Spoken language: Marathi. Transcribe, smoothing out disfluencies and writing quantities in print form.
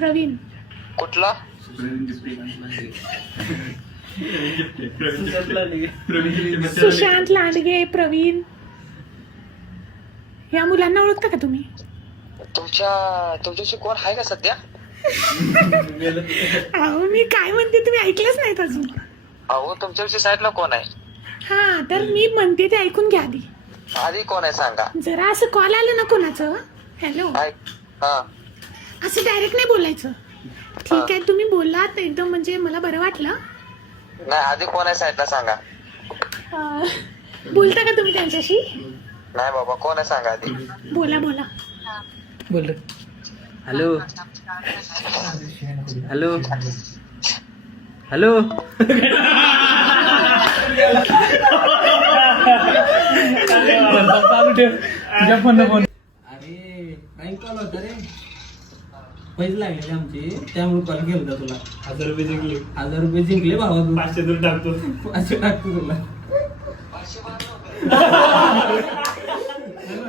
प्रवीण. कुठला? सुशांत लांडगे. प्रवीण. या मुलांना ओळखता का तुम्ही? तुमच्याशी कोण आहे का सध्या? अहो मी काय म्हणते तुम्ही ऐकलंच नाहीत अजून. अहो तुमच्याविषयी साईडला कोण आहे? हा तर मी म्हणते ते ऐकून घ्या आधी. आधी कोण आहे सांगा. जरा असं कॉल आलं ना कोणाचं, हॅलो, हा असं डायरेक्ट नाही बोलायचं. ठीक आहे तुम्ही बोललात एकदम म्हणजे मला बरं वाटलं. नाही, आधी कोण आहे साईडला सांगा. बोलता का तुम्ही त्यांच्याशी? नाही बाबा, कोण आहे सांगा आधी. बोला बोला. बोल. Hello hello hello. चालू ठेव. अरे नाही कॉल होता रे, पैसे लागले आमचे, त्यामुळे कॉल केला तुला. 1000 रुपये जिंकले. 1000 रुपये जिंकले भावा. तू 500 टाकतो. 500 टाकतो तुला.